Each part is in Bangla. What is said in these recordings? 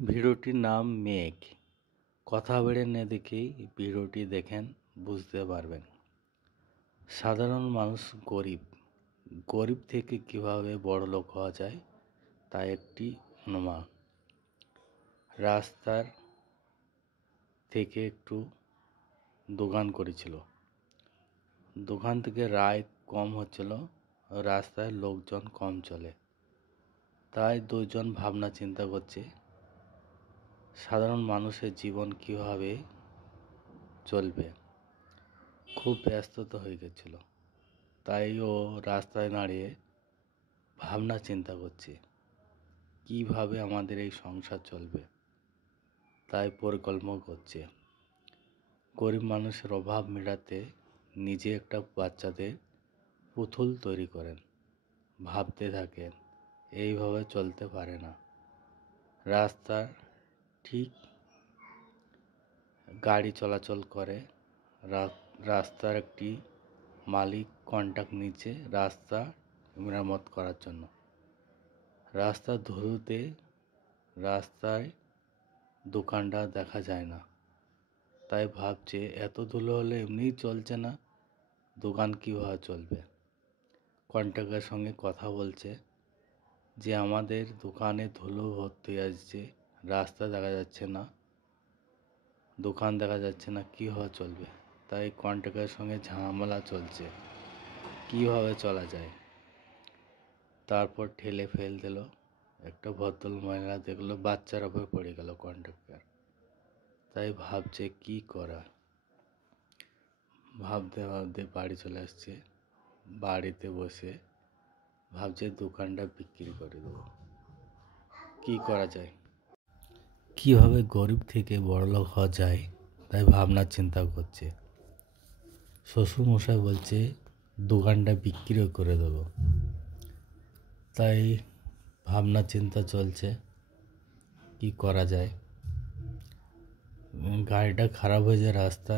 ভিডিওটির নাম মেঘ। কথা বেড়ে না দেখেই ভিডিওটি দেখেন, বুঝতে পারবেন। সাধারণ মানুষ গরিব থেকে কিভাবে বড়লোক হওয়া যায় তা একটি অনুমান। রাস্তার থেকে একটু দোকান করেছিল, দোকান থেকে আয় কম হচ্ছিল, রাস্তায় লোকজন কম চলে, তাই দুজন ভাবনা চিন্তা করছে সাধারণ মানুষের জীবন কিভাবে চলবে। খুব ব্যস্ততা হয়ে গেছিল, তাই ও রাস্তায় দাঁড়িয়ে ভাবনা চিন্তা করছে কিভাবে আমাদের এই সংসার চলবে, তাই পরিকল্পনা করছে। গরিব মানুষের অভাব মেটাতে নিজে একটা বাচ্চাদের পুতুল তৈরি করেন। ভাবতে থাকেন এইভাবে চলতে পারে না। রাস্তার ঠিক গাড়ি চলাচল করে, রাস্তার একটি মালিক কন্ট্রাক্ট নিচ্ছে রাস্তা মেরামত করার জন্য। রাস্তার ধুলোতে রাস্তায় দোকানটা দেখা যায় না, তাই ভাবছে এত ধুলো হলে এমনিই চলছে না, দোকান কীভাবে চলবে। কন্ট্রাক্টরের সঙ্গে কথা বলছে যে আমাদের দোকানে ধুলো ভর্তি আসছে, রাস্তা দেখা যাচ্ছে না, দোকান দেখা যাচ্ছে না, কীভাবে চলবে। তাই কন্ট্রাক্টরের সঙ্গে ঝামেলা চলছে কীভাবে চলা যায়। তারপর ঠেলে ফেল দিল, একটা ভদ্র মহিলা দেখলো বাচ্চার ওপর পড়ে গেল কন্ট্রাক্টর। তাই ভাবছে কি করা। ভাবতে ভাবতে বাড়ি চলে আসছে। বাড়িতে বসে ভাবছে দোকানটা বিক্রি করে দেবো, কি করা যায়, কিভাবে গরিব থেকে বড়লোক হওয়া যায়, তাই ভাবনা চিন্তা করছে। শ্বশুরমশাই বলছে দোকানটা বিক্রি করে দেবো, তাই ভাবনা চিন্তা চলছে কি করা যায়। গাড়িটা খারাপ হয়ে যায়, রাস্তা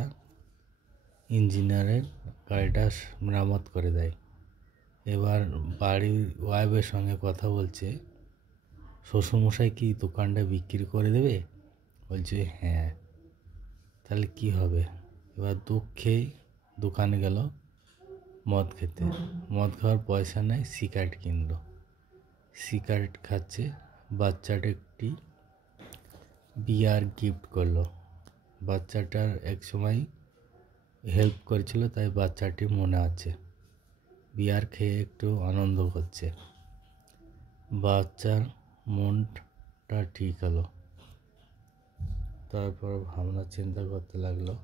ইঞ্জিনিয়ারের গাড়িটা মেরামত করে দেয়। এবার বাড়ির ওয়াইফের সঙ্গে কথা বলছে, শ্বশুরমশাই কি দোকানটা বিক্রি করে দেবে? বলছে হ্যাঁ। তাহলে কি হবে? এবার দুঃখে দোকানে গেল মদ খেতে। মদ খাওয়ার পয়সা নেই, সিগারেট কিনলো। সিগারেট খাচ্ছে, বাচ্চাটা একটি বিয়ার গিফট করলো। বাচ্চাটার এক সময় হেল্প করেছিল, তাই বাচ্চাটি মনে আছে। বিয়ার খেয়ে একটু আনন্দ করছে, বাচ্চার মনটা ঠিক হলো। তারপর ভাবনা চিন্তা করতে লাগলো